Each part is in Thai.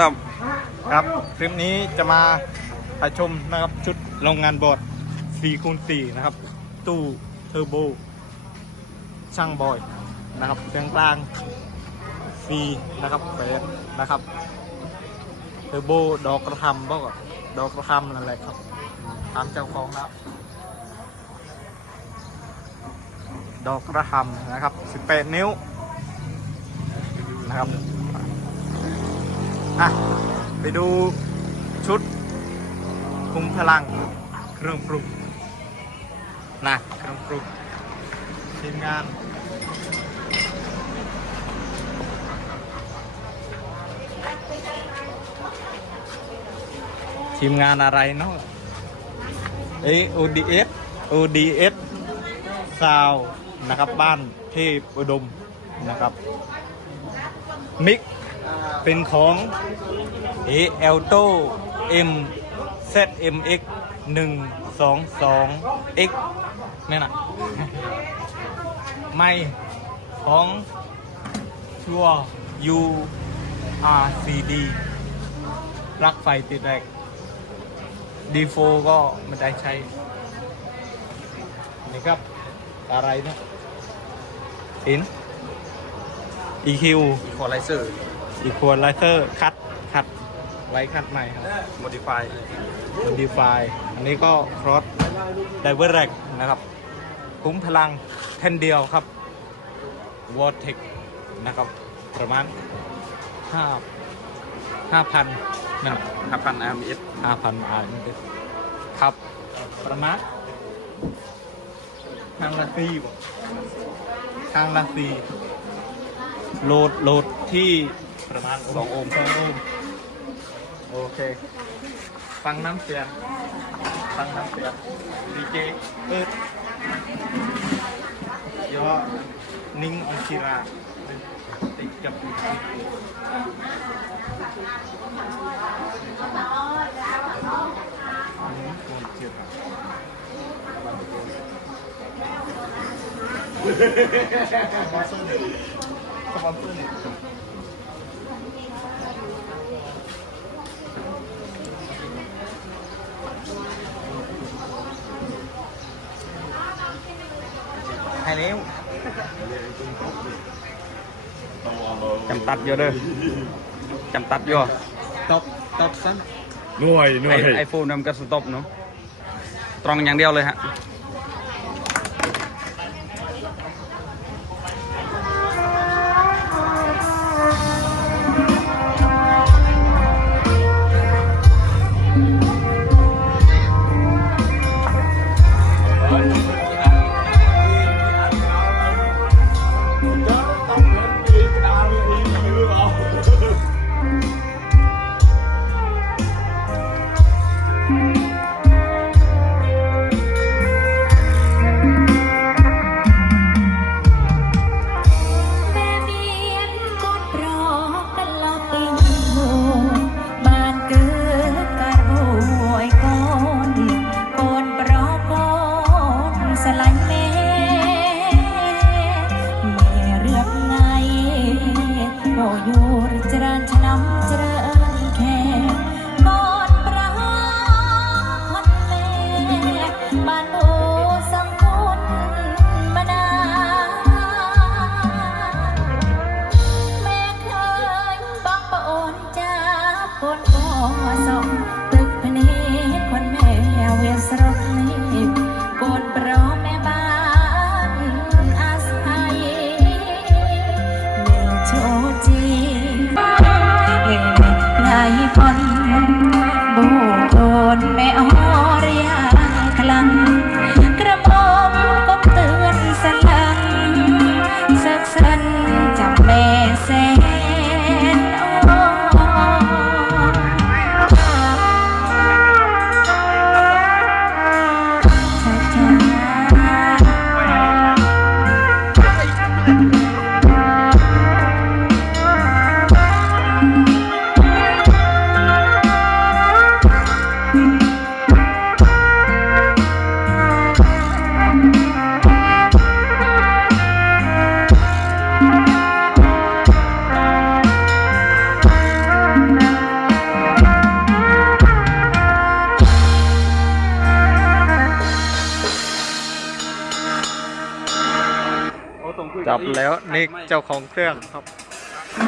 ครับครับคลิปนี้จะมาชมนะครับชุดโรงงานบอร์ด4คูณ4นะครับ ตู้เทอร์โบ ช่างบอยนะครับเครื่องกลางฟรีนะครับเฟสนะครับเทอร์โบดอกกระทำบอกดอกกระทำนั่นแหละครับตามเจ้าของแล้วดอกกระทำนะครับ 18 นิ้วนะครับ อะไปดูชุดคุมพลังเครื่องปรุงนะเครื่องปรุงทีมงานทีมงานอะไรเนาะเอ ODS ODS ซาวนะครับบ้านเทพอุดมนะครับมิก เป็นของ a l t o M ZMX 122 X นี่น่ะไม่ของชัว U R C D ปลั๊กไฟติดแรก D4 ก็ไม่ได้ใช้ นี่ครับ อะไรนะอิน EQ อีคว อไลเซอร์อีควอไลเซอร์คัดคัดไว้คัดใหม่ครับโมดิฟาย modify อันนี้ก็ครอสไดเวอร์แรกนะครับ คุ้มพลังแท่นเดียวครับ w a r t e c นะครับ ประมาณ5 5,000นั่นห้าพันอาร์มเอส5,000อ่านครับ ประมาณทางละซีบ่ทางละซีโหลดโหลดที่ ประมาณ2โอห์ม2โอห์มโอเค ฟังน้ำเสียง ฟังน้ำเสียงดีเจเปิดย่อนิ่งอังคิราติดกับนิ่งอังคิราสปอนเซอร์หนึ่งสปอนเซอร์หนึ่ง ให้นิ้วจำตัดเยอะเด้อจำตัดเยอะตบตบสั้นหน่วยหน่วยไอโฟนนำกระสต็อปเนาะตรองอย่างเดียวเลยฮะ ស្រុកនេះកូនប្រមែបានអាស្រ័យមានជោគជ័យថ្ងៃផន ส่งคุยจับแล้วนี่เจ้าของเครื่องครับ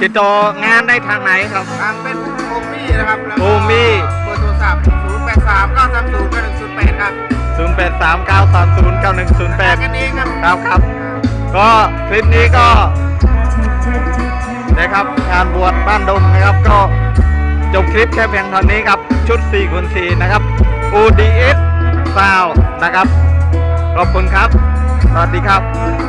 ติดต่องานได้ทางไหนครับ ทางเป็นโอมี่นะครับแล้วก็โอมี่ เบอร์โทรศัพท์0 8 3 9 3 0 9 1 0 8ครับ0 8 3 9 3 0 9 1 0แปดกัน8เองครับ ครับครับ ก็คลิปนี้ก็นะครับงานบวชบ้านดงนะครับ ก็จบคลิปแค่เพียงเท่านี้ครับ ชุด4คูณ4นะครับ ODS Sound นะครับ ขอบคุณครับ สวัสดีครับ